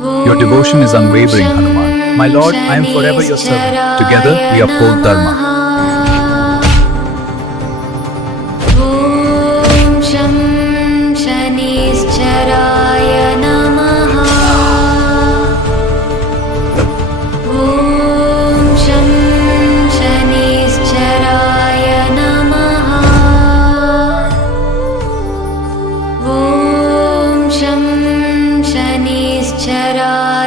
Your devotion is unwavering, Hanuman. My lord, I am forever your servant. Together we uphold Dharma. ॐ शं शनिश्चराय नमः। ॐ शं शनिश्चराय नमः। ॐ शं शनिश्चराय